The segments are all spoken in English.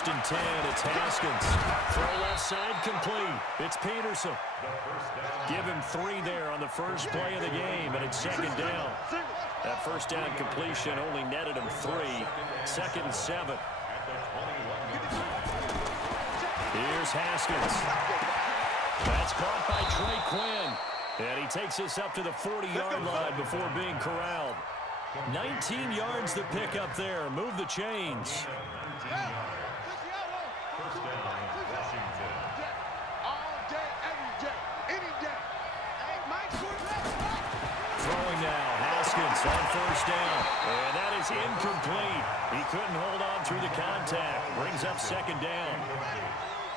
first and 10. It's Haskins. Throw left side complete. It's Peterson. Give him 3 there on the first play of the game, and it's second down. That first down completion only netted him 3. Second and 7. Here's Haskins. That's caught by Trey Quinn. And he takes us up to the 40-yard line before being corralled. 19 yards to pick up there. Move the chains. Throwing now. Haskins on first down. And that is incomplete. He couldn't hold on through the contact. Brings up second down.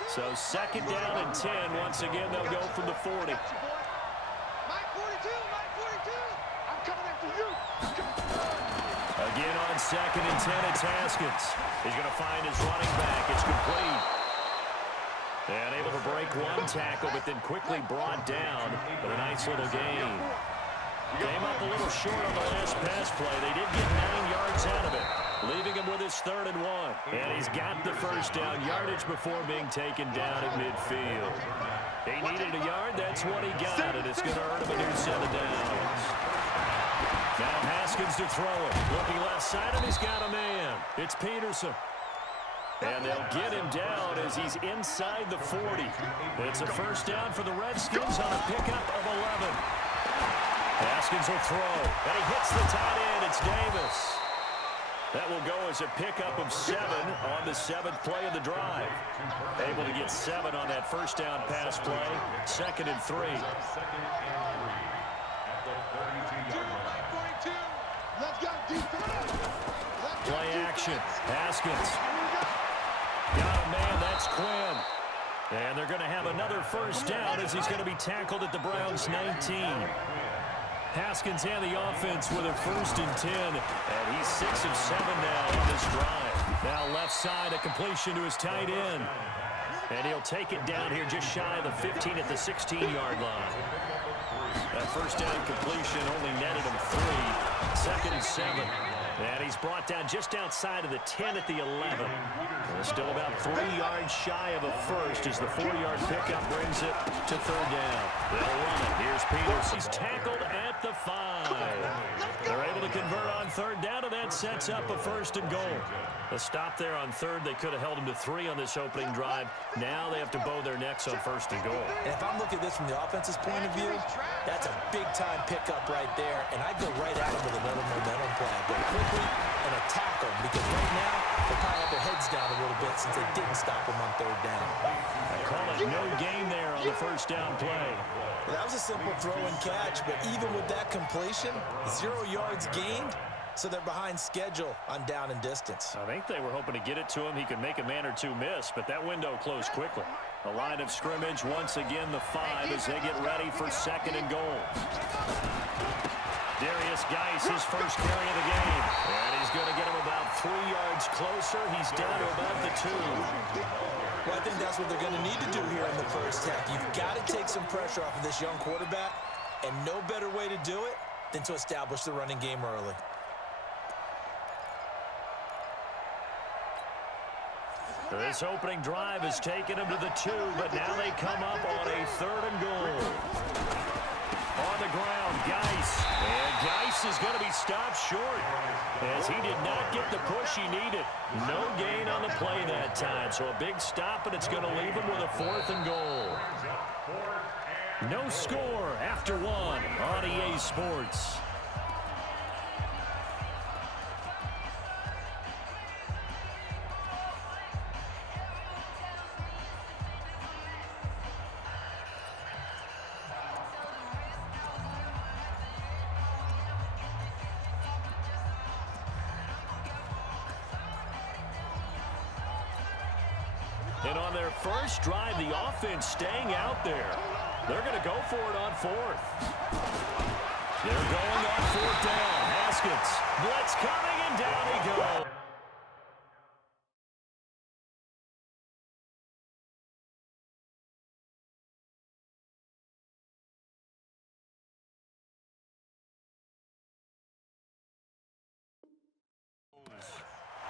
So second down and 10. Once again, they'll go from the 40. Again on second and 10, it's Haskins. He's going to find his running back. It's complete. And able to break one tackle, but then quickly brought down. But a nice little gain. Came up a little short on the last pass play. They did get 9 yards out of it, leaving him with his 3rd and 1. And he's got the first down yardage before being taken down at midfield. He needed a yard. That's what he got, and it's going to earn him a new set of downs. Now Haskins to throw it. Looking left side, and he's got a man. It's Peterson. And they'll get him down as he's inside the 40. It's a first down for the Redskins on a pickup of 11. Haskins will throw, and he hits the tight end. It's Davis. That will go as a pickup of 7 on the 7th play of the drive. Able to get 7 on that first down pass play. Second and 3. Play action. Haskins. Got a man. That's Quinn. And they're going to have another first down as he's going to be tackled at the Browns' 19. Haskins and the offense with a first and 10. And he's 6 of 7 now on this drive. Now left side, a completion to his tight end. And he'll take it down here just shy of the 15 at the 16-yard line. That first down completion only netted him 3. Second and 7. And he's brought down just outside of the 10 at the 11. And still about 3 yards shy of a first as the 4-yard pickup brings it to 3rd down. They'll run it. Here's Peters. He's tackled at the 5. They're able to convert on 3rd down, and that sets up a 1st and goal. A stop there on 3rd. They could have held him to 3 on this opening drive. Now they have to bow their necks on 1st and goal. And if I'm looking at this from the offense's point of view, that's a big-time pickup right there. And I'd go right at him with another momentum play. Go quickly and attack them, because right now they're kind of have their heads down a little bit since they didn't stop him on 3rd down. I call it no gain there on the first down play. Well, that was a simple throw and catch, but even with that completion, 0 yards gained, so they're behind schedule on down and distance. I think they were hoping to get it to him. He could make a man or 2 miss, but that window closed quickly. The line of scrimmage, once again, the 5 as they get ready for 2nd and goal. Darius Geis, his first carry of the game. And he's going to get him about 3 yards closer. He's down to about the 2. Well, I think that's what they're going to need to do here in the first half. You've got to take some pressure off of this young quarterback, and no better way to do it than to establish the running game early. This opening drive has taken them to the 2, but now they come up on a 3rd and goal. On the ground, Geis. And Geis is going to be stopped short as he did not get the push he needed. No gain on the play that time. So a big stop, and it's going to leave him with a 4th and goal. No score after 1 on EA Sports. And on their first drive, the offense staying out there. They're going to go for it on 4th. They're going on 4th down. Haskins. Blitz coming, and down he goes.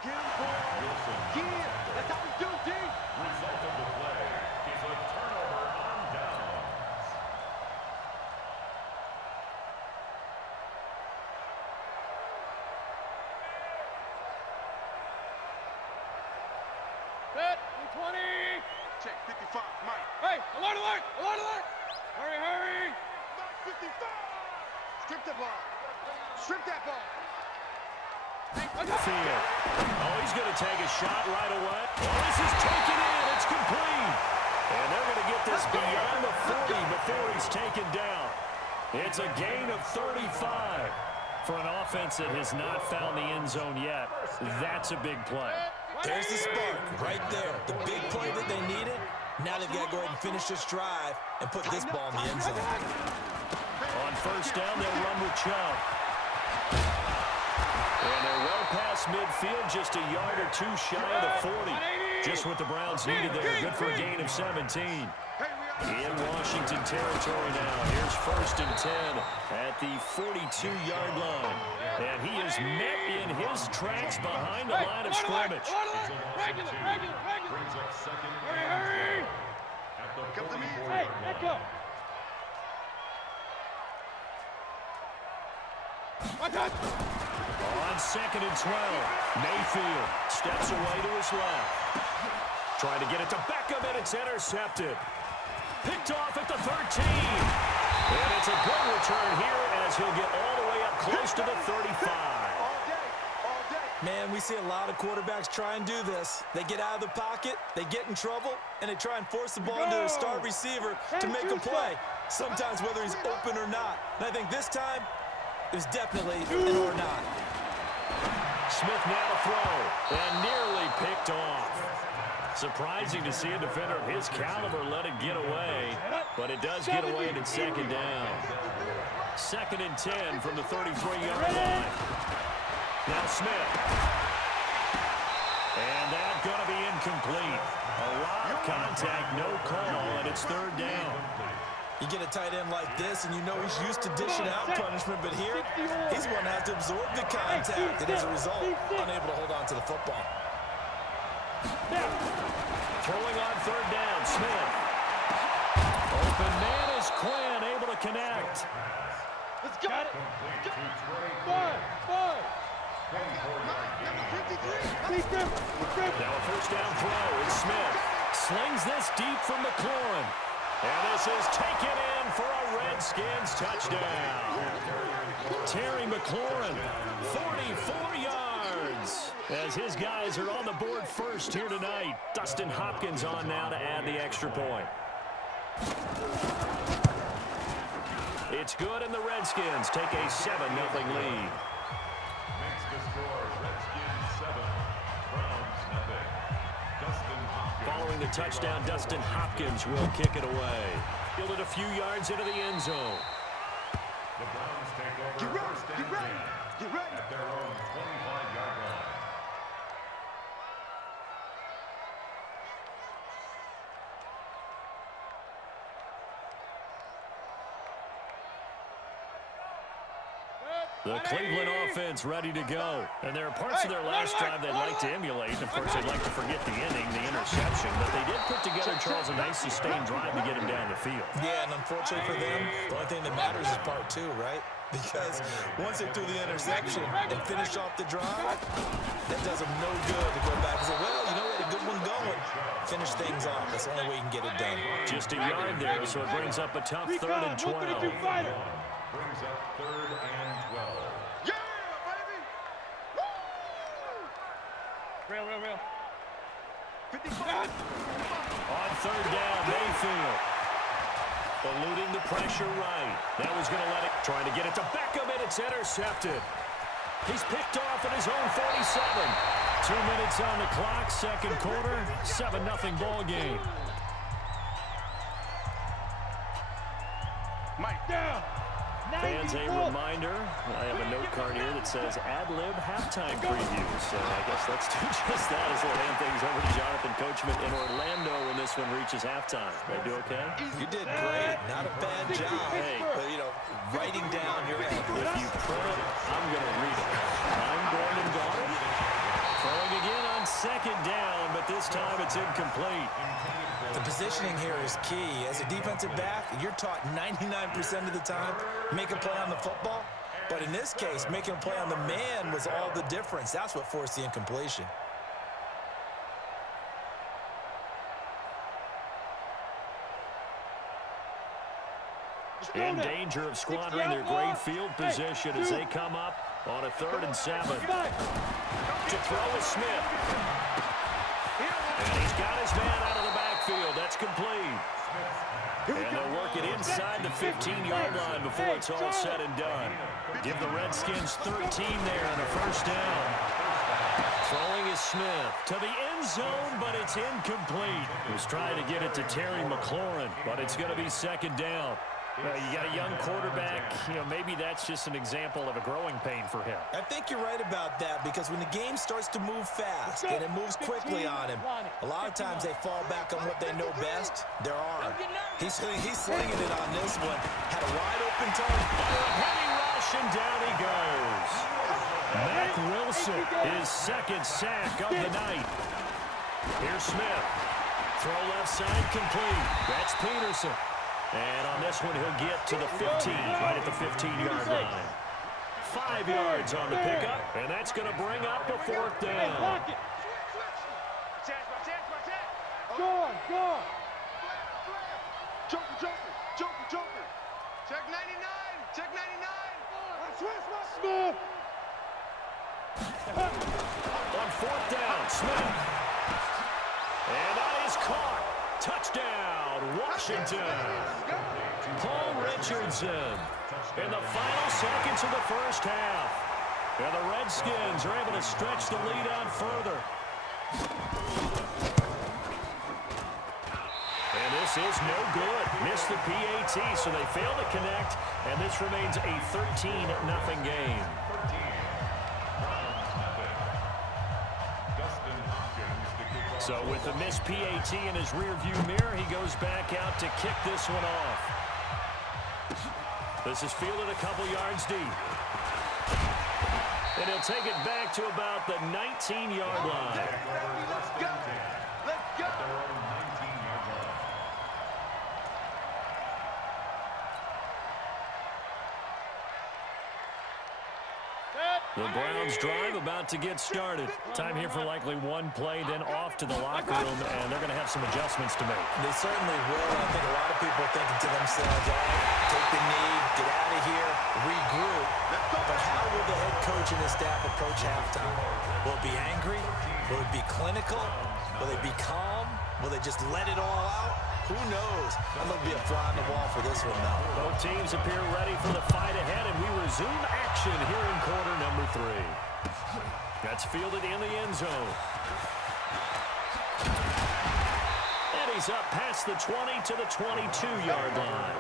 Get him, boy. Get. That's how we do Set. 20. Check 55, Mike. Hey, alert, alert, alert, alert. Hurry, hurry. Mike 55. Strip the ball. Strip that ball. Field. Oh, he's going to take a shot right away. Oh, this is taken in. It's complete. And they're going to get this beyond the 40 before he's taken down. It's a gain of 35. For an offense that has not found the end zone yet, that's a big play. There's the spark right there. The big play that they needed. Now they've got to go ahead and finish this drive and put this ball in the end zone. On first down, they'll run with Chubb. And they're well past midfield, just a yard or two shy of the 40. Just what the Browns needed there. Good for a gain of 17. In Washington territory now. Here's first and 10 at the 42-yard line. And he is met in his tracks behind the line of scrimmage. Regular. Brings up second. Hurry. Come to me. Hey, let go. On second and 12, Mayfield steps away to his left. Trying to get it to Beckham, and it's intercepted. Picked off at the 13. And it's a good return here as he'll get all the way up close to the 35. Man, we see a lot of quarterbacks try and do this. They get out of the pocket, they get in trouble, and they try and force the ball into a star receiver to make a play, sometimes whether he's open or not. And I think this time, it was definitely an or not. Smith now to throw, and nearly picked off. Surprising to see a defender of his caliber let it get away, but it does get away and it's second down. Second and 10 from the 33-yard line. Now Smith. And that's going to be incomplete. A lot of contact, no call, and it's third down. You get a tight end like this, and you know he's used to dishing out punishment, but here, he's one that has to absorb the contact, and as a result, unable to hold on to the football. Throwing on third down, Smith. Open man is Quinn, able to connect. Let's go. Got it. Five. Now a first down throw is Smith. Slings this deep from McLaurin. And this is taken in for a Redskins touchdown. Terry McLaurin, 44 yards. As his guys are on the board first here tonight. Dustin Hopkins on now to add the extra point. It's good, and the Redskins take a 7-0 lead. Makes the score Redskins 7, Browns nothing. Dustin Hopkins. Following the touchdown, Dustin Hopkins will kick it away. Fielded a few yards into the end zone. The Browns take over first and 10 at their own 25-yard line. The Cleveland offense ready to go. And there are parts of their last drive they'd like to emulate. And, of course, they'd like to forget the inning, the interception. But they did put together, Charles, a nice sustained drive to get him down the field. Yeah, and unfortunately for them, the only thing that matters is part two, right? Because once they threw the interception and finished off the drive, that does them no good to go back and say, well, you know what, a good one going. Finish things off. That's the only way you can get it done. Just a yard there, so it brings up a tough third and 12. Brings up third and 12. Yeah, baby! Woo! Real. 55. On third down, Mayfield. Eluding the pressure right. That was going to let it. Trying to get it to Beckham, and it's intercepted. He's picked off at his own 47. 2 minutes on the clock, second quarter, 7-0 ball game. Mike. Down. Fans, a reminder, I have a note card here that says ad-lib halftime preview. So I guess let's do just that as we'll hand things over to Jonathan Coachman in Orlando when this one reaches halftime. Did I do okay? You did great. Not a bad job. Hey. But, you know, writing down your ad. If you print it, I'm going to read it. I'm Gordon Goddard. Throwing again on second down, but this time it's incomplete. The positioning here is key. As a defensive back, you're taught 99% of the time, make a play on the football. But in this case, making a play on the man was all the difference. That's what forced the incompletion. In danger of squandering their great field position as they come up on a 3rd and 7. To throw is Smith. And he's got his man out of the backfield. That's complete. And they'll work it inside the 15-yard line before it's all said and done. Give the Redskins 13 there on a 1st down. Throwing is Smith to the end zone, but it's incomplete. He was trying to get it to Terry McLaurin, but it's going to be 2nd down. You got a young quarterback, maybe that's just an example of a growing pain for him. I think you're right about that, because when the game starts to move fast and it moves quickly on him, a lot of times they fall back on what they know best, their arm. He's slinging it on this one. Had a wide open target. Heavy rush, and down he goes. Mack Wilson, his 2nd sack of the night. Here's Smith. Throw left side complete. That's Peterson. And on this one, he'll get to the 15, right at the 15-yard line. 5 yards on the pickup, and that's going to bring up a 4th down. Go on. Joker. Check 99. Smith. On 4th down, Smith. And that is caught. Touchdown, Washington. Paul Richardson in the final seconds of the 1st half. And the Redskins are able to stretch the lead out further. And this is no good. Missed the PAT, so they fail to connect. And this remains a 13-0 game. So with the missed PAT in his rearview mirror, he goes back out to kick this one off. This is fielded a couple yards deep. And he'll take it back to about the 19-yard line. Let's go. The Browns drive about to get started. Time here for likely one play, then off to the locker room, and they're going to have some adjustments to make. They certainly will. I think a lot of people are thinking to themselves, all right, take the knee, get out of here, regroup. But how will the head coach and his staff approach halftime? Will it be angry? Will it be clinical? Will they be calm? Will they just let it all out? Who knows? I'm going to be a fly on the wall for this one, though. Both teams appear ready for the fight ahead, and we resume action here in quarter number 3. That's fielded in the end zone. And he's up past the 20 to the 22-yard line.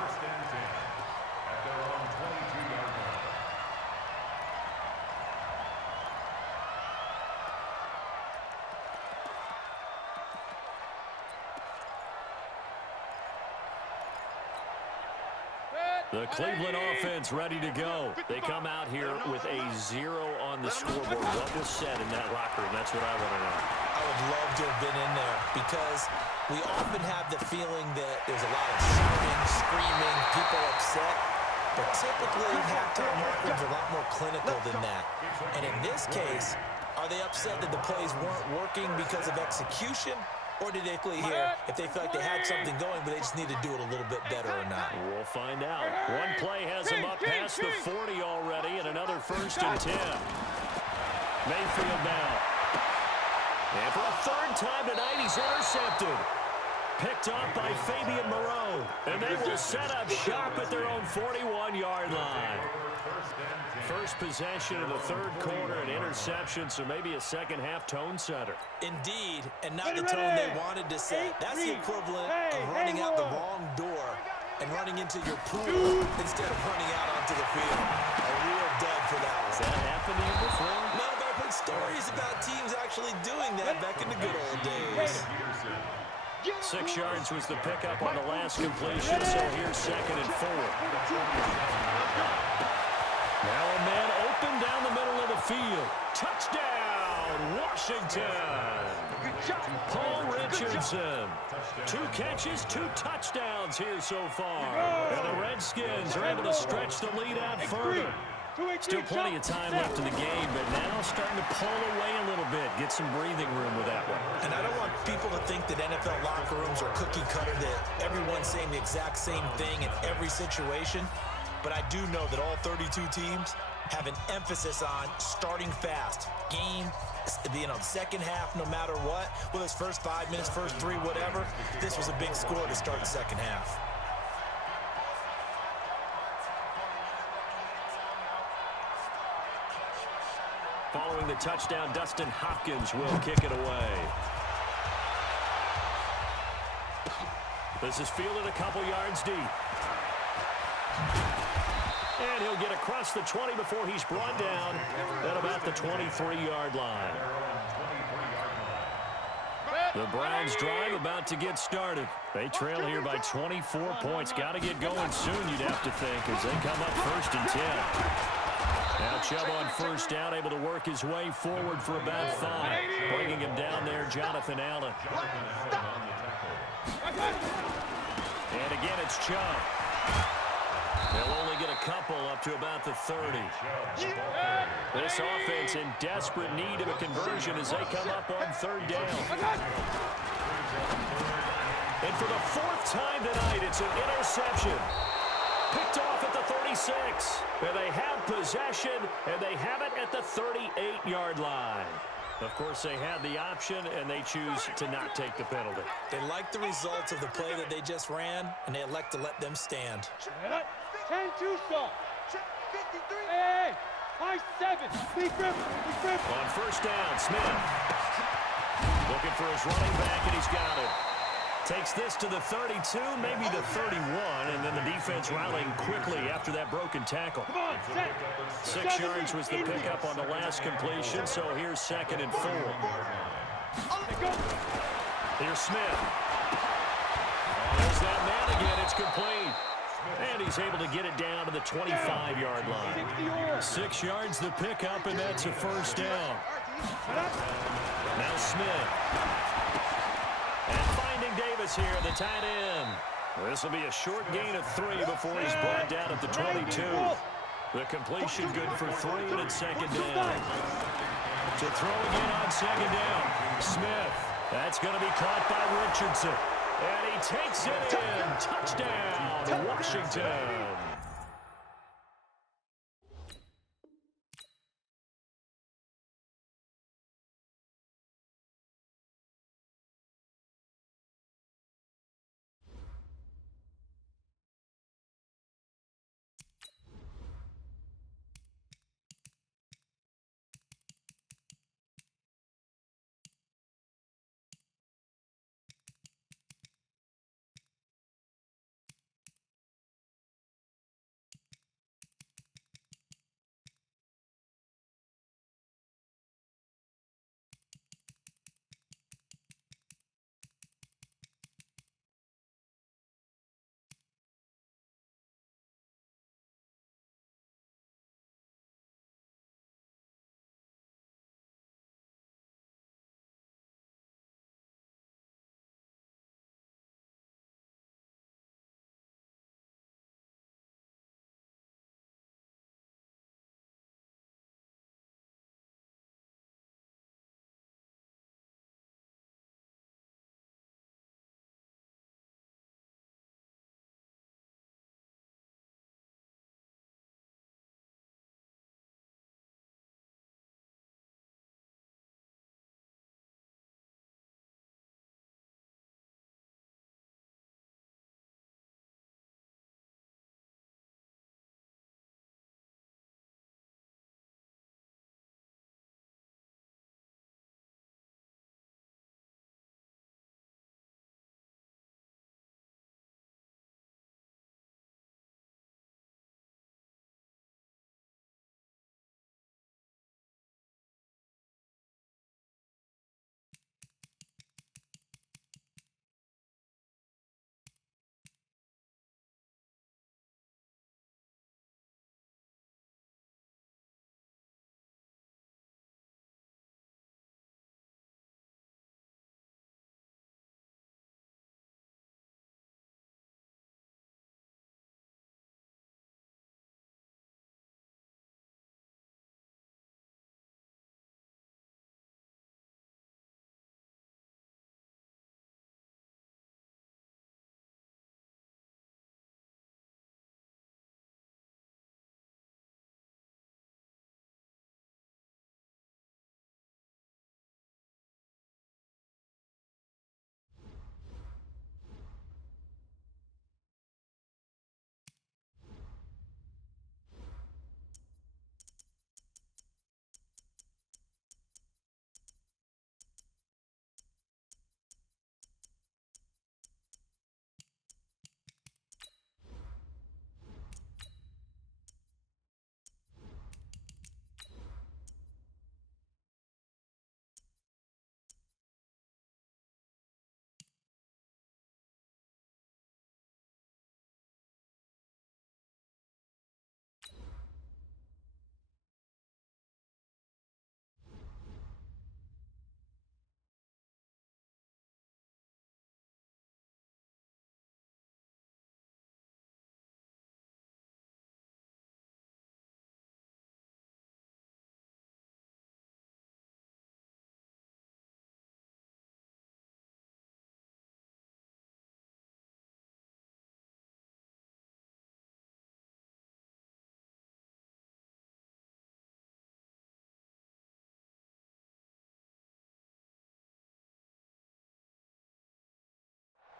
The Cleveland offense ready to go. They come out here with a 0 on the scoreboard. What was said in that locker room? That's what I want to know. I would love to have been in there, because we often have the feeling that there's a lot of shouting, screaming, people upset. But typically, halftime locker rooms are a lot more clinical than that. And in this case, are they upset that the plays weren't working because of execution? Or did they play here if they feel like they had something going, but they just need to do it a little bit better or not? We'll find out. One play has him up past the 40 already, and another 1st and 10. Mayfield now. And for a 3rd time tonight, he's intercepted. Picked up by Fabian Moreau. And they will set up shop at their own 41-yard line. First possession of the 3rd quarter, an interception, so maybe a second-half tone setter. Indeed, and not the tone they wanted to set. That's the equivalent of running out the wrong door and running into your pool instead of running out onto the field. A real dud for that one. Has that happened to you before? No, but I've heard stories about teams actually doing that back in the good old days. 6 yards was the pickup on the last completion, so here's 2nd and 4. Now a man open down the middle of the field. Touchdown, Washington. Paul Richardson. 2 catches, 2 touchdowns here so far. And the Redskins are able to stretch the lead out further. Still plenty of time left in the game, but now starting to pull away a little bit. Get some breathing room with that one. And I don't want people to think that NFL locker rooms are cookie cutter, that everyone's saying the exact same thing in every situation. But I do know that all 32 teams have an emphasis on starting fast. Game, second half, no matter what. Whether it's first 5 minutes, first 3, whatever. This was a big score to start the second half. Following the touchdown, Dustin Hopkins will kick it away. This is fielded a couple yards deep. And he'll get across the 20 before he's brought down at about the 23-yard line. The Browns drive about to get started. They trail here by 24 points. Got to get going soon, you'd have to think, as they come up 1st and 10. Now Chubb on first down, able to work his way forward for about 5. Bringing him down there, Jonathan Allen. And again, it's Chubb. They'll only get a couple up to about the 30. This offense in desperate need of a conversion as they come up on 3rd down. And for the 4th time tonight, it's an interception. Picked off at the 36. And they have possession, and they have it at the 38-yard line. Of course, they had the option, and they choose to not take the penalty. They like the results of the play that they just ran, and they elect to let them stand. 10-2 stop. Hey, high 7. Big grip. On first down, Smith. Looking for his running back, and he's got it. Takes this to the 32, maybe the 31, and then the defense rallying quickly after that broken tackle. 6 yards was the pickup on the last completion, so here's 2nd and 4. Here's Smith. There's that man again. It's complete. And he's able to get it down to the 25-yard line. 6 yards the pickup, and that's a first down. Now Smith. And finding Davis here, the tight end. This will be a short gain of 3 before he's brought down at the 22. The completion good for 3, and it's 2nd down. To throw again on 2nd down. Smith. That's going to be caught by Richardson. And he takes it in. Touchdown, Washington.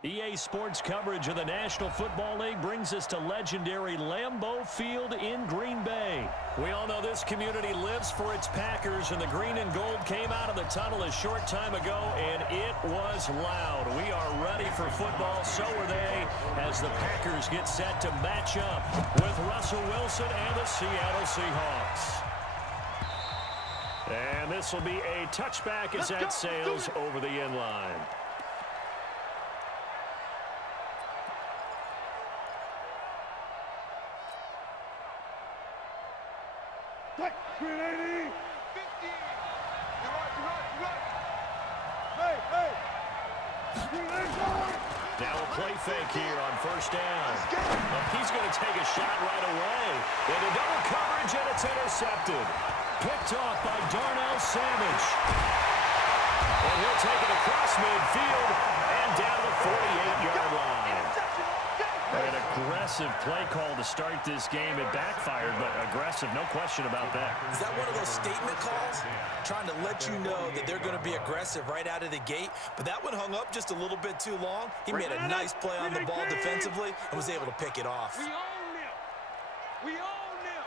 EA Sports coverage of the National Football League brings us to legendary Lambeau Field in Green Bay. We all know this community lives for its Packers, and the green and gold came out of the tunnel a short time ago, and it was loud. We are ready for football, so are they, as the Packers get set to match up with Russell Wilson and the Seattle Seahawks. And this will be a touchback as that sails over the end line. Now a play fake here on first down. And he's going to take a shot right away. Into double coverage, and it's intercepted. Picked off by Darnell Savage. And he'll take it across midfield and down the 48-yard line. An aggressive play call to start this game. It backfired, but aggressive, no question about that. Is that one of those statement calls? Trying to let you know that they're going to be aggressive right out of the gate, but that one hung up just a little bit too long. He made a nice play on the ball defensively and was able to pick it off. We own them. We own them.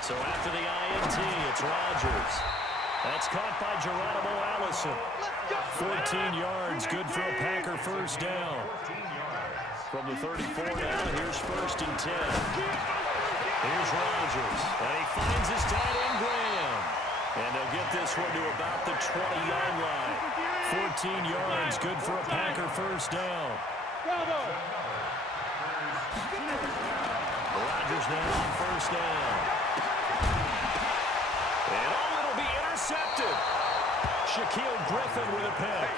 So after the INT, it's Rodgers. That's caught by Geronimo Allison. 14 yards, good for a Packer first down. From the 34 now, here's first and 10. Here's Rodgers, and he finds his tight end, Graham. And they'll get this one to about the 20-yard line. 14 yards, good for a Packer first down. Rodgers now on first down. And it'll be intercepted. Shaquille Griffin with a pick.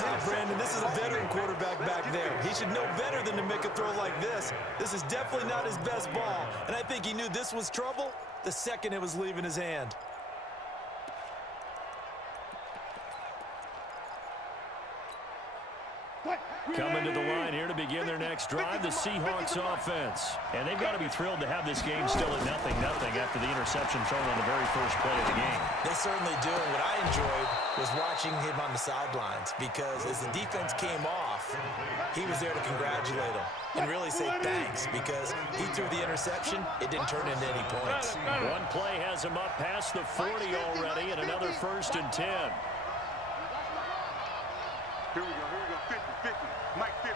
Yeah, Brandon, this is a veteran quarterback back there. He should know better than to make a throw like this. This is definitely not his best ball, and I think he knew this was trouble the second it was leaving his hand. Coming to the line here to begin their next drive, the Seahawks offense. And they've got to be thrilled to have this game still at 0-0 after the interception thrown on the very first play of the game. They certainly do, and what I enjoyed was watching him on the sidelines, because as the defense came off, he was there to congratulate them and really say thanks, because he threw the interception. It didn't turn into any points. One play has him up past the 40 already, and another first and 10. Here we go, 50, Mike 50.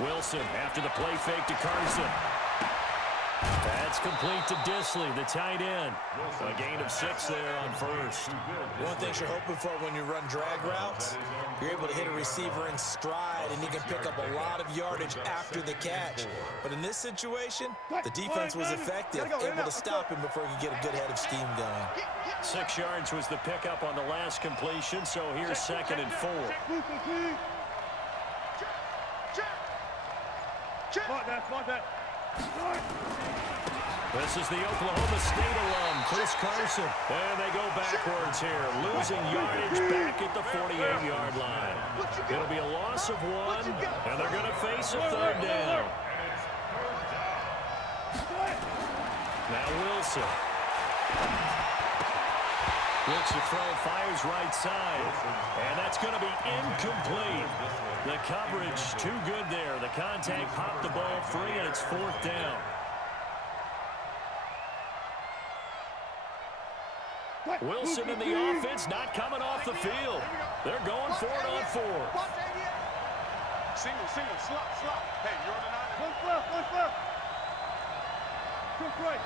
Wilson after the play fake to Carson. That's complete to Disley, the tight end. A gain of 6 there on first. One thing you're hoping for when you run drag routes, you're able to hit a receiver in stride, and he can pick up a lot of yardage after the catch. But in this situation, the defense was effective, able to stop him before he could get a good head of steam going. 6 yards was the pickup on the last completion, so here's second and 4. This is the Oklahoma State alum, Chris Carson. And they go backwards here, losing yardage back at the 48-yard line. It'll be a loss of 1, and they're going to face a third down. Now Wilson. Looks to throw, fires right side. And that's going to be incomplete. The coverage too good there. The contact popped the ball free, and it's fourth down. Wilson in the offense not coming off the field. They're going for it on 4. Single, slot. Hey, you're on the 9. Look left. Took right.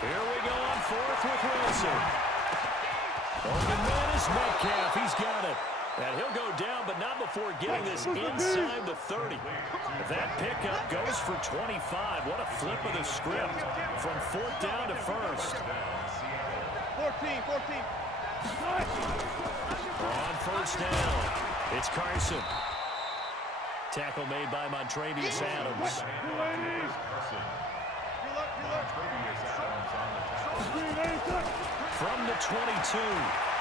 Here we go on 4th with Wilson. Open man is Metcalf. He's got it. And he'll go down, but not before getting this inside the 30. That pickup goes for 25. What a flip of the script from 4th down to 1st. 14. On first down, it's Carson. Tackle made by Montrevious Adams. From the 22,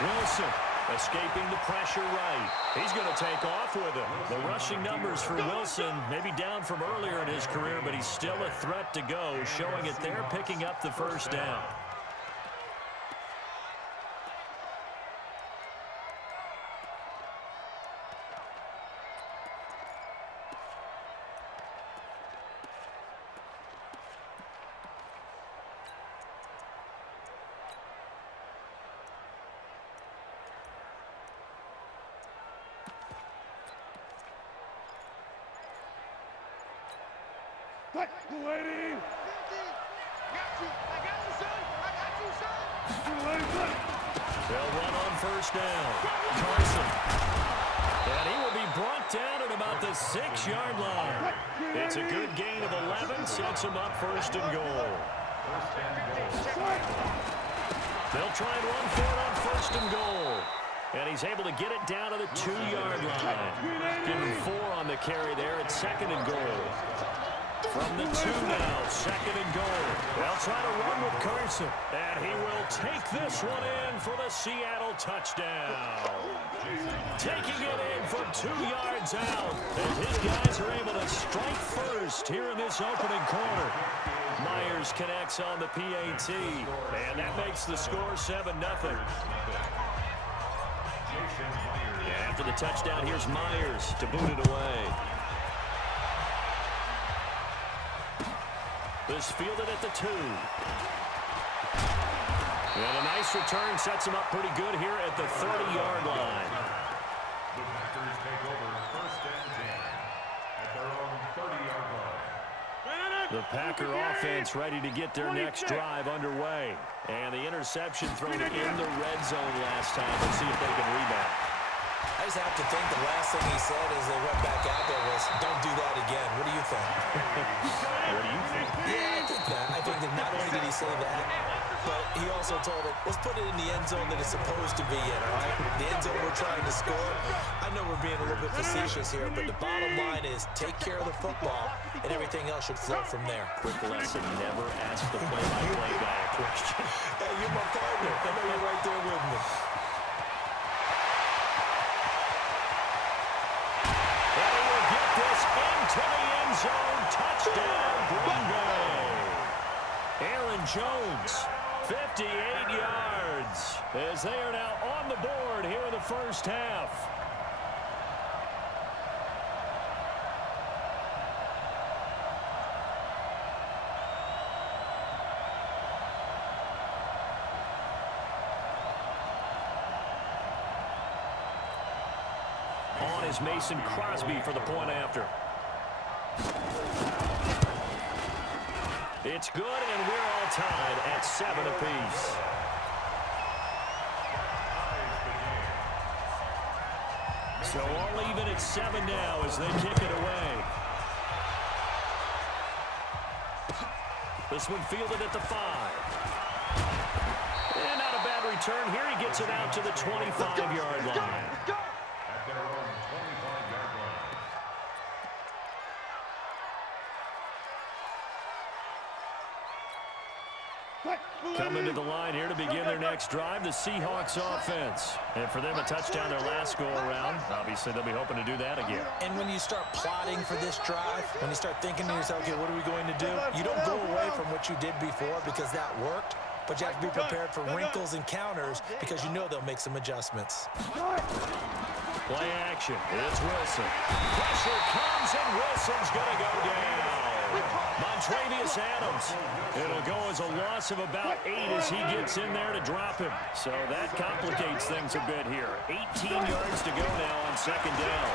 Wilson Escaping the pressure right. He's going to take off with him. The rushing numbers for Wilson, maybe down from earlier in his career, but he's still a threat to go, showing it there, picking up the first down. Waiting. They'll run on first down. Carson. And he will be brought down at about the 6-yard line. It's a good gain of 11, sets him up first and goal. They'll try and run for it on first and goal. And he's able to get it down to the 2-yard line. Give him 4 on the carry there at second and goal. From the 2 now, second and goal. They'll try to run with Carson. And he will take this one in for the Seattle touchdown. Taking it in from 2 yards out. And his guys are able to strike first here in this opening quarter. Myers connects on the PAT. And that makes the score 7-0. After the touchdown, here's Myers to boot it away. This fielded at the 2. And a nice return sets him up pretty good here at the 30-yard line. The Packers take over first and 10 at their own 30-yard line. The Packer offense ready to get their next drive underway. And the interception thrown in the red zone last time. Let's see if they can rebound. I just have to think the last thing he said as they went back out there was, don't do that again. What do you think? What do you think? Yeah, I think that. I think that not only did he say that, but he also told him, let's put it in the end zone that it's supposed to be in, all right? The end zone we're trying to score. I know we're being a little bit facetious here, but the bottom line is take care of the football, and everything else should flow from there. Quick lesson, never ask the play-by-play guy a question. Hey, you're my partner. I know you're right there with me. Into the end zone, touchdown, Green Bay. Aaron Jones, 58 yards, as they are now on the board here in the first half. On is Mason Crosby for the point after. It's good, and we're all tied at 7 apiece. So all even at 7 now as they kick it away. This one fielded at the 5. And not a bad return here. He gets it out to the 25-yard line. At their own 25-yard line. Coming to the line here to begin their next drive, the Seahawks offense. And for them, a touchdown their last go-around. Obviously, they'll be hoping to do that again. And when you start plotting for this drive, when you start thinking to yourself, okay, what are we going to do? You don't go away from what you did before because that worked, but you have to be prepared for wrinkles and counters because you know they'll make some adjustments. Play action. It's Wilson. Pressure comes, and Wilson's going to go down. Montravius Adams. It'll go as a loss of about 8 as he gets in there to drop him. So that complicates things a bit here. 18 yards to go now on second down.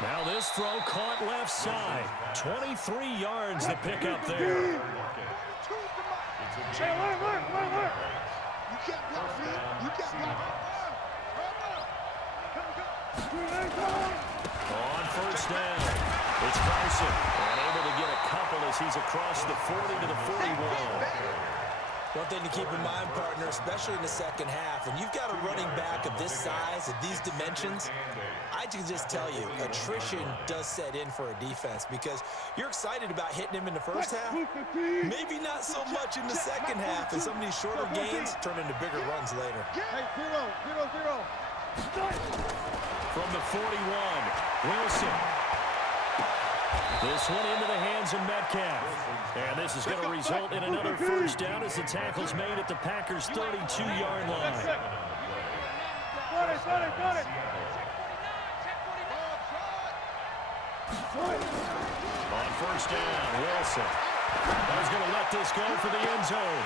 Now this throw caught left side. 23 yards to pick up there. Hey, look. You can't block me. You can't block. On first down, it's Carson. And able to get a couple as he's across the 40 to the 41. One thing to keep in mind, partner, especially in the second half, when you've got a running back of this size, of these dimensions, I can just tell you, attrition does set in for a defense because you're excited about hitting him in the first half. Maybe not so much in the second half, and some of these shorter gains turn into bigger runs later. Hey, 0-0-0. From the 41, Wilson. This one into the hands of Metcalf. And this is going to result in another first down as the tackle's made at the Packers' 32-yard line. Got it. On first down, Wilson. He's going to let this go for the end zone.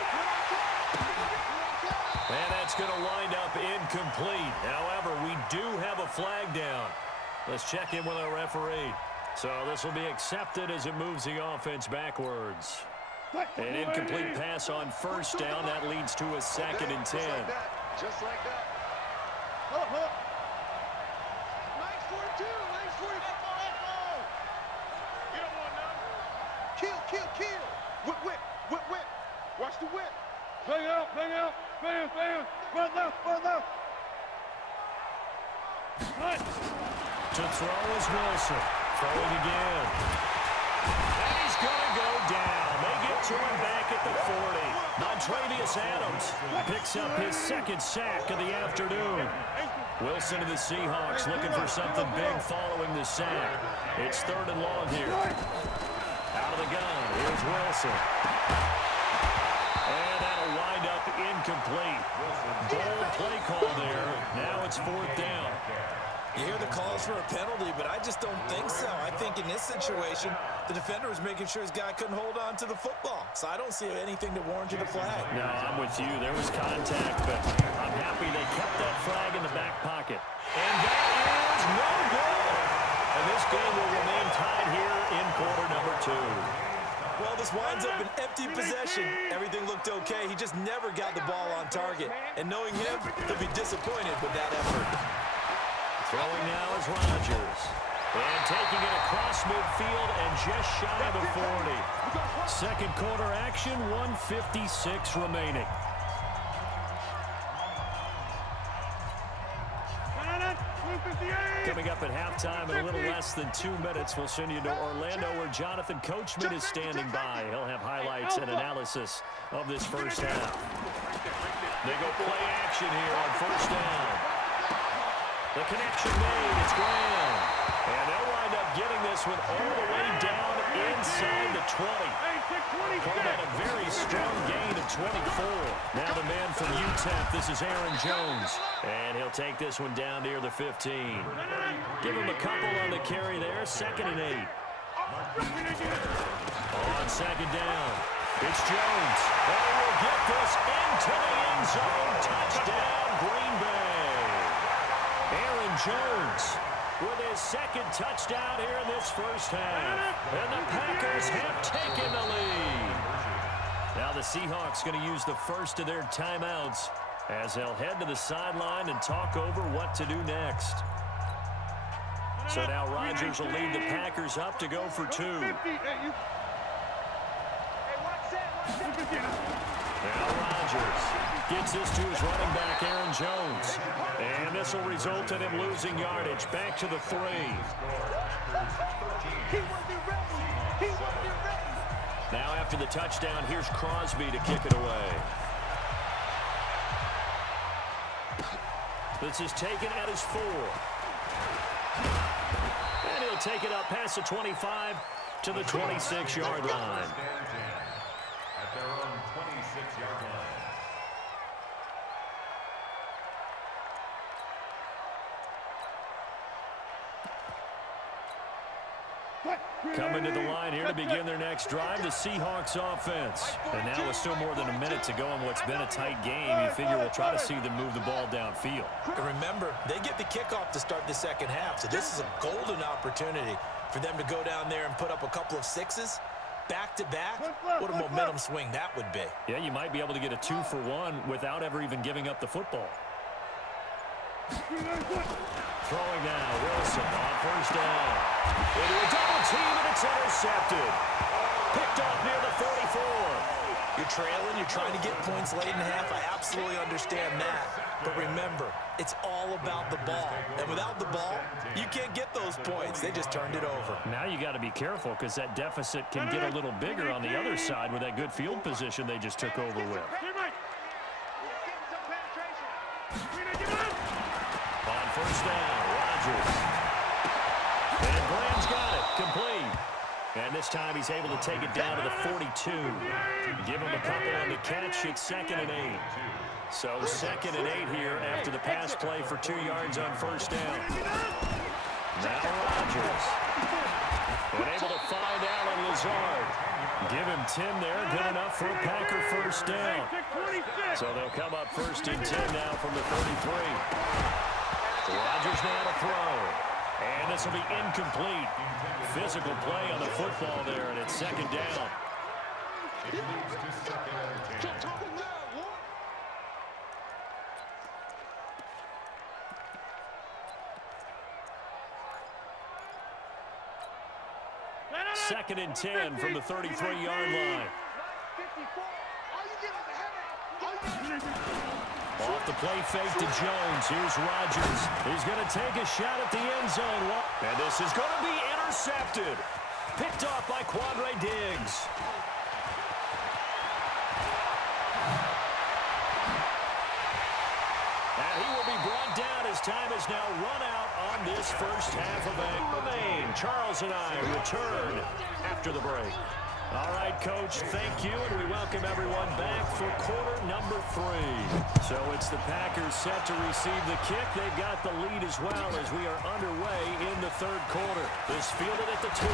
And that's going to wind up incomplete. However, we do have a flag down. Let's check in with our referee. So this will be accepted as it moves the offense backwards. An incomplete pass on first down. That leads to a 2nd and 10. Just like that. Nice 42. Nice 42. You don't want none. Kill. Whip. Watch the whip. Bang out. Bang. Run left. Right. To throw is Wilson. Throwing again. And he's going to go down. They get to him back at the 40. Montravius Adams picks up his 2nd sack of the afternoon. Wilson to the Seahawks looking for something big following the sack. It's 3rd and long here. Out of the gun. Here's Wilson. And that'll wind up incomplete. Bold play call there. Now it's 4th down. You hear the calls for a penalty, but I just don't think so. I think in this situation, the defender was making sure his guy couldn't hold on to the football. So I don't see anything to warrant the flag. No, I'm with you. There was contact, but I'm happy they kept that flag in the back pocket. And that is no good. And this game will remain tied here in quarter number 2. Well, this winds up an empty possession. Everything looked okay. He just never got the ball on target. And knowing him, he'll be disappointed with that effort. Throwing now is Rodgers. And taking it across midfield and just shy of the 40. Second quarter action, 1:56 remaining. Coming up at halftime in a little less than 2 minutes, we'll send you to Orlando where Jonathan Coachman is standing by. He'll have highlights and analysis of this first half. They go play action here on first down. The connection made, it's Graham. And they'll wind up getting this one all the way down inside the 20. Call that a very strong gain of 24. Now the man from UTEP, this is Aaron Jones. And he'll take this one down near the 15. Give him a couple on the carry there, 2nd and 8. On 2nd down, it's Jones. And he will get this into the end zone. Touchdown, Green Bay. Aaron Jones with his 2nd touchdown here in this first half. And the Packers have taken the lead. Now the Seahawks going to use the first of their timeouts as they'll head to the sideline and talk over what to do next. So now Rodgers will lead the Packers up to go for 2. Now Rodgers gets this to his running back, Aaron Jones. And this will result in him losing yardage. Back to the 3. Now after the touchdown, here's Crosby to kick it away. This is taken at his 4. And he'll take it up past the 25 to the 26-yard line. At their own 26-yard line. Coming to the line here to begin their next drive, the Seahawks offense. And now with still more than a minute to go in what's been a tight game, you figure we'll try to see them move the ball downfield. And remember, they get the kickoff to start the second half, so this is a golden opportunity for them to go down there and put up a couple of 6s. Back-to-back, what a momentum swing that would be. Yeah, you might be able to get a 2-for-1 without ever even giving up the football. Throwing now, Wilson on first down. Into a double team, and it's intercepted. Picked off near the 44. You're trailing, you're trying to get points late in half. I absolutely understand that. But remember, it's all about the ball. And without the ball, you can't get those points. They just turned it over. Now you got to be careful because that deficit can get a little bigger on the other side with that good field position they just took over with. On first down, Rodgers. And Graham's got it, complete. And this time he's able to take it down to the 42. Give him a couple on the catch. It's 2nd and 8. So 2nd and 8 here after the pass play for 2 yards on first down. Now Rodgers. And able to find Allen Lazard. Give him 10 there. Good enough for a Packer first down. So they'll come up 1st and 10 now from the 33. Rodgers now to throw. And this will be incomplete. Physical play on the football there, and it's 2nd down. It leads to 2nd and 10. Second and 10 from the 33-yard line. Off the play fake to Jones. Here's Rodgers. He's going to take a shot at the end zone. And this is going to be intercepted. Picked off by Quandre Diggs. And he will be brought down as time has now run out on this first half of it. Charles and I return after the break. All right, Coach, thank you, and we welcome everyone back for quarter number 3. So it's the Packers set to receive the kick. They've got the lead as well as we are underway in the 3rd quarter. This fielded at the 2.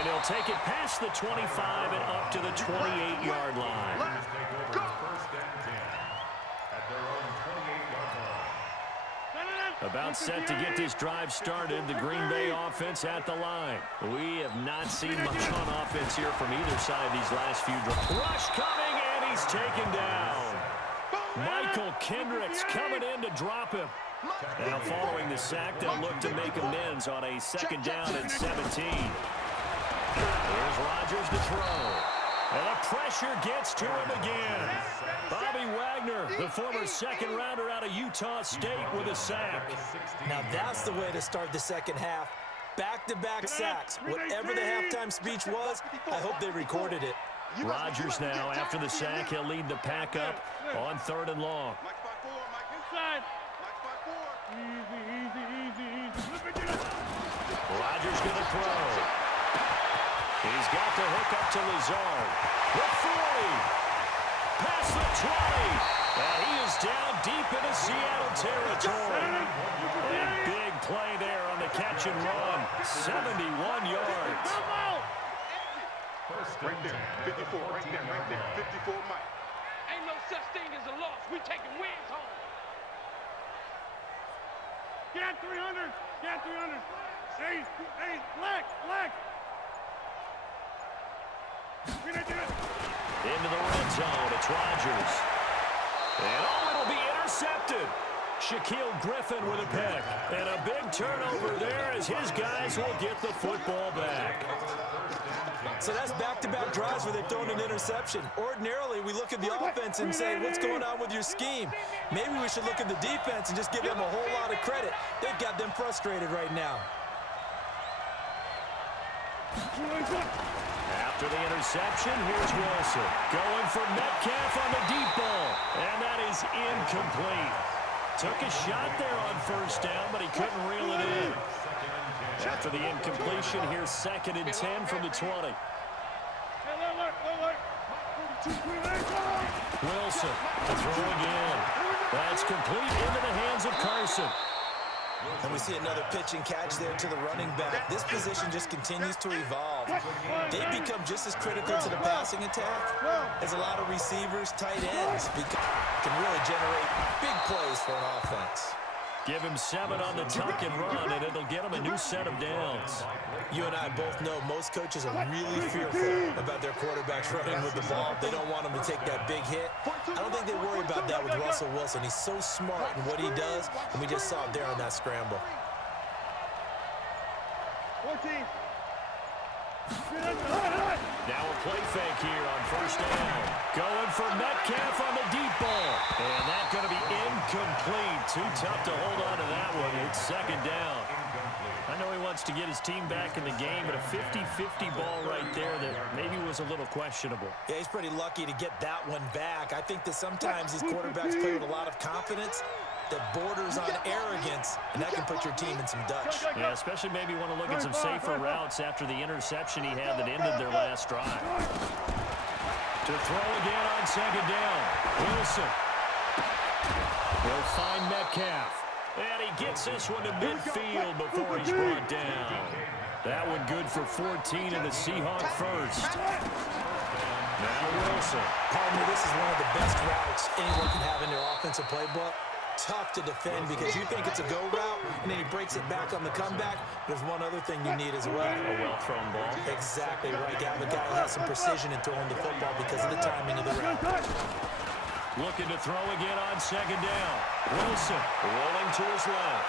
And he'll take it past the 25 and up to the 28-yard line. Take over 1st and 10 at their own 28-yard line. About set to get this drive started, the Green Bay offense at the line. We have not seen much on offense here from either side these last few drives. Rush coming, and he's taken down. Michael Kendricks coming in to drop him. Now following the sack, they'll look to make amends on a 2nd down and 17. Here's Rodgers to throw. And the pressure gets to him again. Bobby Wagner, the former 2nd rounder out of Utah State with a sack. Now that's the way to start the 2nd half. Back-to-back sacks. Whatever the halftime speech was, I hope they recorded it. Rodgers now, after the sack, he'll lead the pack up on 3rd and long. Inside. Rodgers going to throw. He's got the hook up to Lazard. The 40. Past the 20. And he is down deep into Seattle territory. A big play there on the catch and run. 71 yards. Right there, 54, right there, 54, Mike. Ain't no such thing as a loss. We taking wins home. Get 300. Get 300. Hey, black. Into the red zone, it's Rodgers. And it'll be intercepted. Shaquille Griffin with a pick. And a big turnover there as his guys will get the football back. So that's back-to-back drives where they've thrown an interception. Ordinarily, we look at the offense and say, what's going on with your scheme? Maybe we should look at the defense and just give them a whole lot of credit. They've got them frustrated right now. After the interception, here's Wilson. Going for Metcalf on the deep ball. And that is incomplete. Took a shot there on first down, but he couldn't reel it in. After the incompletion, here's 2nd and 10 from the 20. Wilson to throw again. That's complete into the hands of Carson. And we see another pitch and catch there to the running back. This position just continues to evolve. They become just as critical to the passing attack as a lot of receivers, tight ends, can really generate big plays for an offense. Give him 7 on the tuck and run, and it'll get him a new set of downs. You and I both know most coaches are really fearful about their quarterbacks running with the ball. They don't want them to take that big hit. I don't think they worry about that with Russell Wilson. He's so smart in what he does, and we just saw it there on that scramble. 14. Now a play fake here on first down. Going for Metcalf on the deep ball. And that's going to be incomplete. Too tough to hold on to that one. It's second down. I know he wants to get his team back in the game, but a 50-50 ball right there that maybe was a little questionable. Yeah, he's pretty lucky to get that one back. I think that sometimes these quarterbacks play with a lot of confidence that borders on arrogance, and that can put your team in some Dutch. Yeah, especially maybe want to look at some safer routes after the interception he had that ended their last drive. To throw again on second down. Wilson will find Metcalf. And he gets this one to midfield before he's brought down. That one good for 14 and a Seahawk first. Now Wilson. Pardon me, this is one of the best routes anyone can have in their offensive playbook. Tough to defend because you think it's a go route, and then he breaks it back on the comeback. There's one other thing you need as well. A well-thrown ball. Exactly right. You have a guy who has some precision in throwing the football because of the timing of the route. Looking to throw again on second down. Wilson rolling to his left.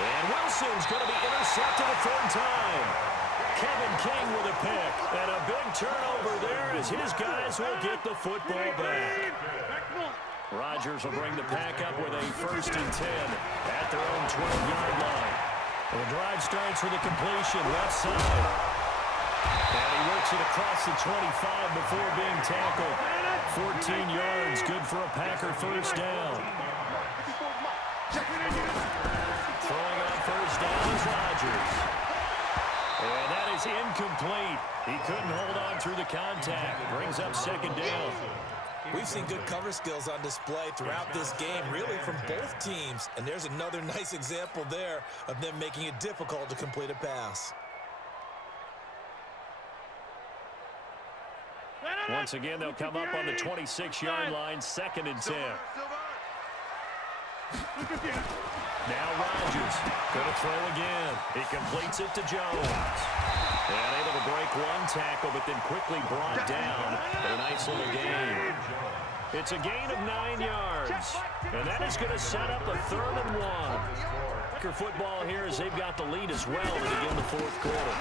And Wilson's going to be intercepted a third time. Kevin King with a pick. And a big turnover there as his guys will get the football back. Rodgers will bring the pack up with a 1st and 10 at their own 12-yard line. And the drive starts with a completion left side. And he works it across the 25 before being tackled. 14 yards, good for a Packer first down. Throwing on first down is Rodgers. And that is incomplete. He couldn't hold on through the contact. Brings up second down. We've seen good cover skills on display throughout this game, really from both teams. And there's another nice example there of them making it difficult to complete a pass. Once again, they'll come up on the 26-yard line, 2nd and 10. Now Rodgers going to throw again. He completes it to Jones. And able to break one tackle, but then quickly brought down. A nice little gain. It's a gain of 9 yards. And that is going to set up a 3rd and 1. Packer football here as they've got the lead as well to begin the 4th quarter.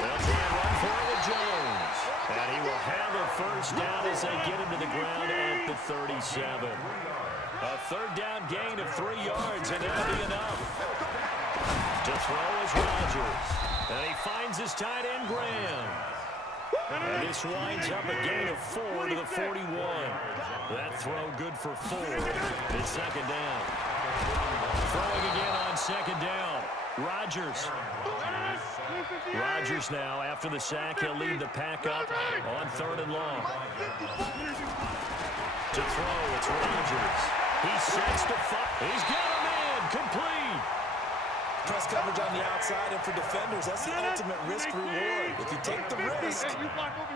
They'll try and run for it with Jones. And he will have a first down as they get him to the ground at the 37. A 3rd down gain of 3 yards, and that'll be enough. To throw is Rodgers. And he finds his tight end, Graham. And this winds up a gain of 4 to the 41. That throw good for 4. It's second down. Throwing again on second down. Rodgers. Rodgers now, after the sack, he'll lead the pack up on 3rd and long. To throw, it's Rodgers. He sets to fire. He's got a man. Complete. Press coverage on the outside, and for defenders, that's the ultimate risk-reward. If you take the risk,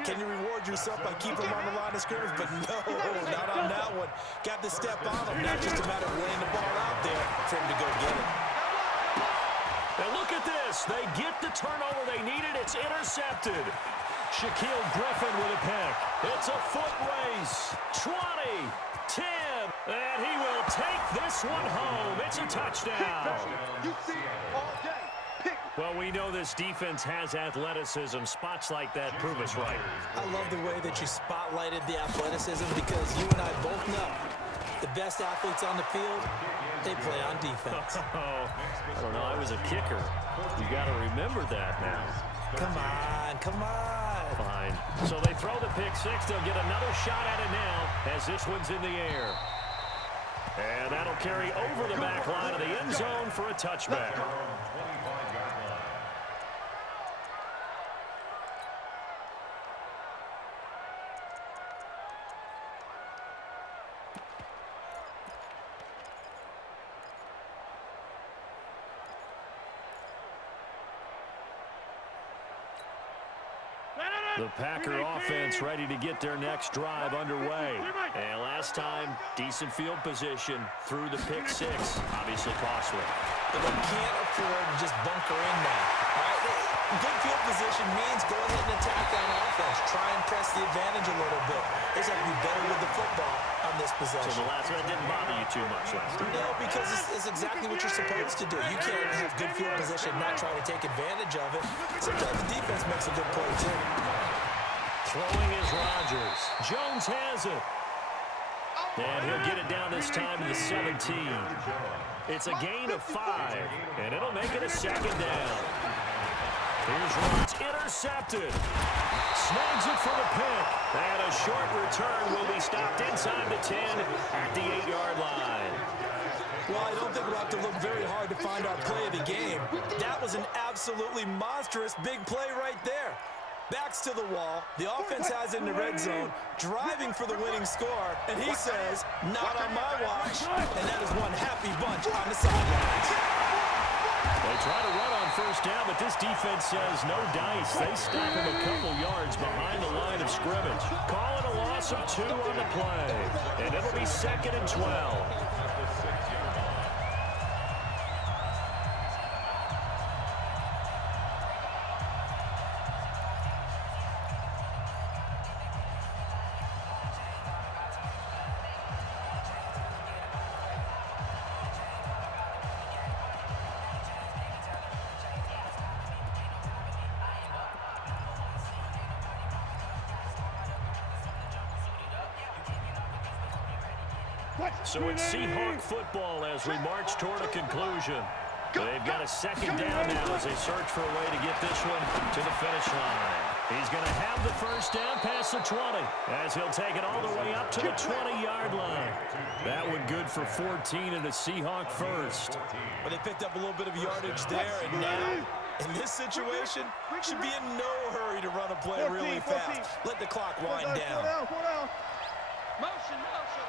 can you reward yourself by keeping him on the line of scrimmage? But no, not on that one. Got to step on him. Not just a matter of laying the ball out there for him to go get it. And look at this. They get the turnover they needed. It's intercepted. Shaquille Griffin with a pick. It's a foot race. 20, 10, and he will take this one home. It's a touchdown. Well, we know this defense has athleticism. Spots like that prove us right. I love the way that you spotlighted the athleticism because you and I both know the best athletes on the field, they play on defense. I don't know. I was a kicker. You got to remember that now. Come on, come on. Fine. So they throw the pick six. They'll get another shot at it now as this one's in the air. And that'll carry over the back line of the end zone for a touchback. The Packer offense ready to get their next drive underway. And last time, decent field position through the pick six. Obviously costly. But they can't afford to just bunker in now. All right? Good field position means go ahead and attack that offense. Try and press the advantage a little bit. They just have to be better with the football on this possession. So the last one didn't bother you too much last time? No, because it's exactly what you're supposed to do. You can't have good field position and not try to take advantage of it. Sometimes the defense makes a good play, too. Throwing is Rodgers. Jones has it. And he'll get it down this time to the 17. It's a gain of 5, and it'll make it a second down. Here's Rodgers, intercepted. Snags it for the pick. And a short return will be stopped inside the 10 at the 8-yard line. Well, I don't think we'll have to look very hard to find our play of the game. That was an absolutely monstrous big play right there. Backs to the wall. The offense has it in the red zone, driving for the winning score, and he says, not on my watch. And that is one happy bunch on the sidelines. They try to run on first down, but this defense says no dice. They stop him a couple yards behind the line of scrimmage. Call it a loss of 2 on the play, and it'll be 2nd and 12. So it's Seahawk football as we march toward a conclusion. They've got a second down now as they search for a way to get this one to the finish line. He's going to have the first down past the 20 as he'll take it all the way up to the 20-yard line. That one good for 14 and a Seahawk first. But they picked up a little bit of yardage there, and now, in this situation, should be in no hurry to run a play really fast. Let the clock wind down. Motion, motion.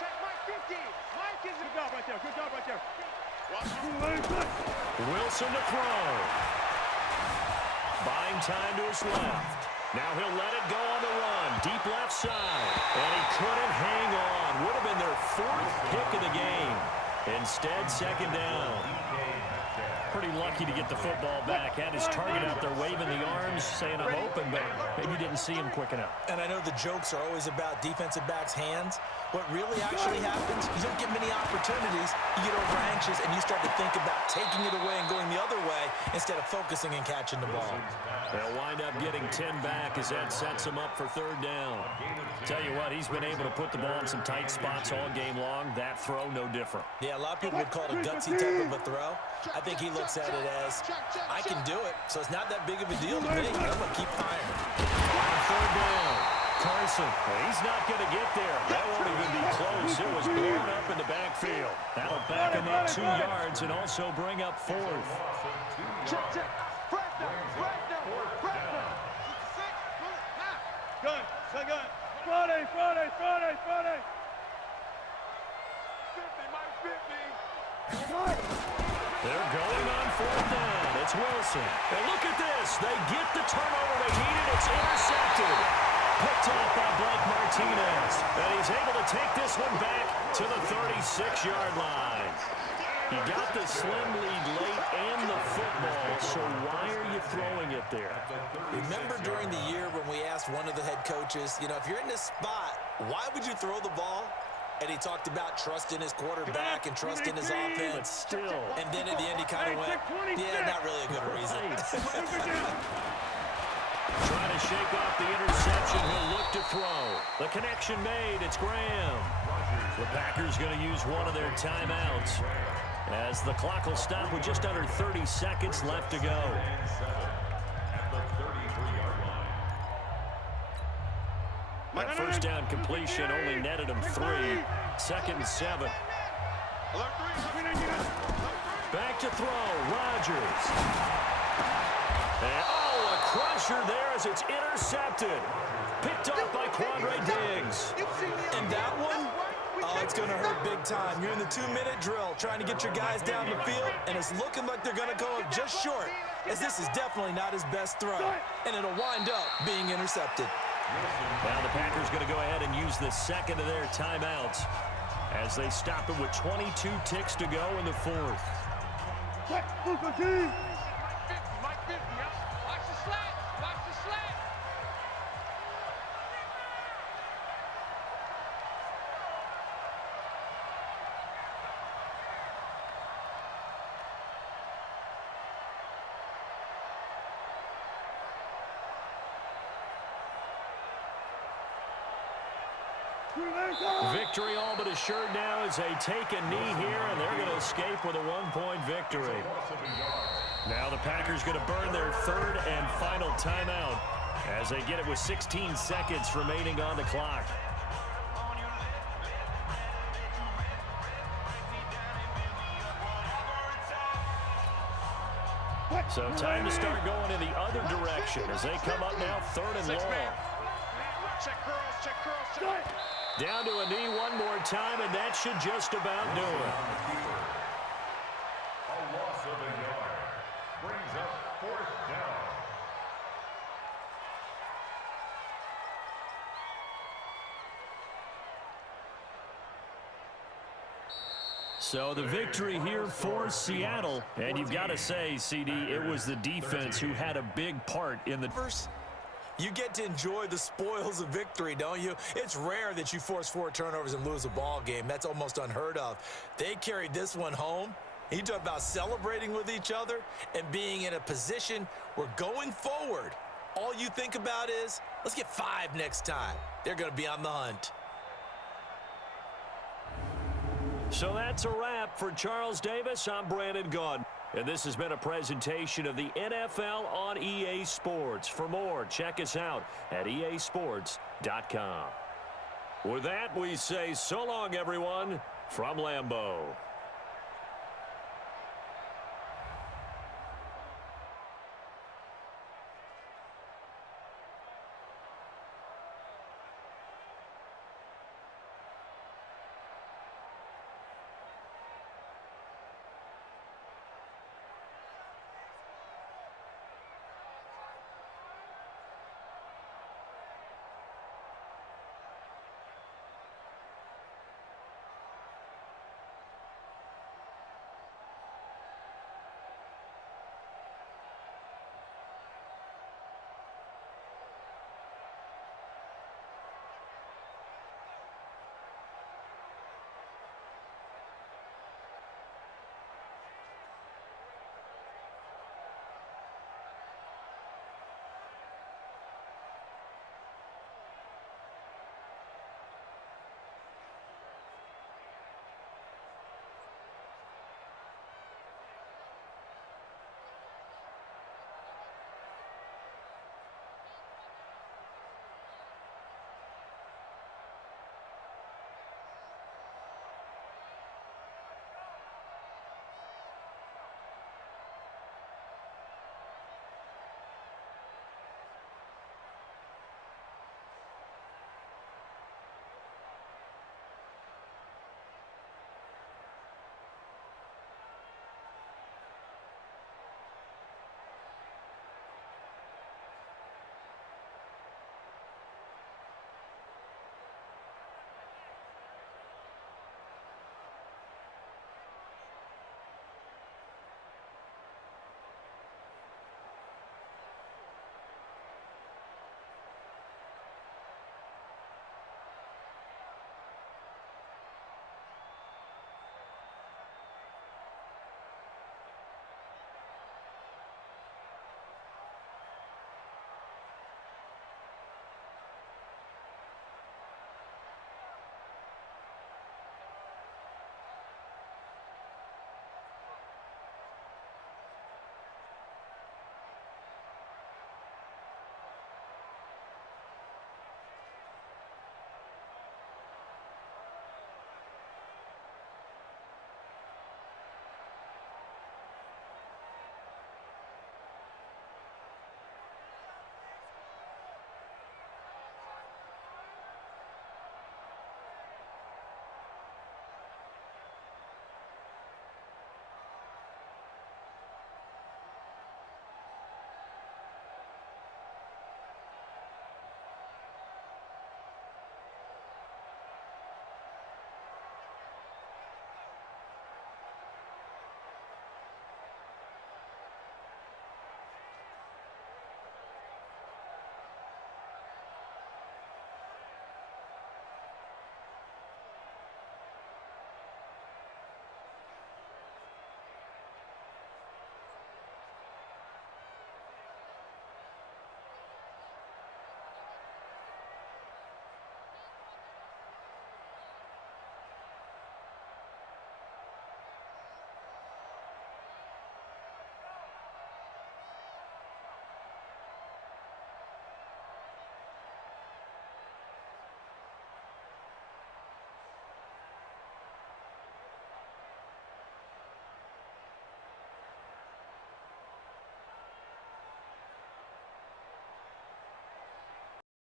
Check Mike 50. Mike is good job right there. Good job right there. Wilson to throw. Buying time to his left. Now he'll let it go on the run. Deep left side. And he couldn't hang on. Would have been their 4th pick of the game. Instead, second down. Pretty lucky to get the football back. Had his target out there waving the arms, saying I'm open, but maybe didn't see him quick enough. And I know the jokes are always about defensive backs' hands. What really actually happens, you don't get many opportunities. You get over anxious, and you start to think about taking it away and going the other way instead of focusing and catching the ball. They'll wind up getting 10 back as that sets him up for 3rd down. Tell you what, he's been able to put the ball in some tight spots all game long. That throw, no different. Yeah, a lot of people would call it a gutsy type of a throw. I think he looks at it as, I can do it, so it's not that big of a deal to me. I'm going to keep firing. On 3rd down, Carson. He's not going to get there. That won't even be close. It was blown up in the backfield. That'll back him up 2 yards and also bring up 4th. Check, check. Right now. Right now. Right now. 6, gun. Say gun. Friday, Friday, Friday, Friday. 50, Mike 50. They're going on 4th down. It's Wilson. And look at this. They get the turnover they needed. It's intercepted. Picked off by Blake Martinez. And he's able to take this one back to the 36-yard line. He got the slim lead late and the football, so why are you throwing it there? Remember during the year when we asked one of the head coaches, you know, if you're in this spot, why would you throw the ball? And he talked about trusting his quarterback and trusting his offense. Still. And then at the end he kind of went, yeah, not really a good reason. Trying to shake off the interception. He'll look to throw. The connection made. It's Graham. The Packers going to use one of their timeouts as the clock will stop with just under 30 seconds left to go. That first down completion only netted him 3. 2nd and 7. Back to throw. Rodgers. And, a crusher there as it's intercepted. Picked up by Quandre Diggs. And that one, it's going to hurt big big time. You're in the 2-minute drill trying to get your guys down the field, and it's looking like they're going to go up just short, as this is definitely not his best throw, and it'll wind up being intercepted. Now the Packers going to go ahead and use the second of their timeouts as they stop it with 22 ticks to go in the fourth. Mike 50, Mike 50, huh? Watch the slat, watch the slat. Victory all but assured now as they take a knee here, and they're going to escape with a 1-point victory. Now the Packers going to burn their third and final timeout as they get it with 16 seconds remaining on the clock. So time to start going in the other direction as they come up now third and long. Check girls, check girls, check. Down to a knee one more time, and that should just about do it. A loss of a yard brings up fourth down. So the victory here for Seattle, and you've got to say, CD, it was the defense who had a big part in the... You get to enjoy the spoils of victory, don't you? It's rare that you force 4 turnovers and lose a ball game. That's almost unheard of. They carried this one home. You talk about celebrating with each other and being in a position where going forward, all you think about is, let's get 5 next time. They're going to be on the hunt. So that's a wrap for Charles Davis. I'm Brandon Gaudin. And this has been a presentation of the NFL on EA Sports. For more, check us out at easports.com. With that, we say so long, everyone, from Lambeau.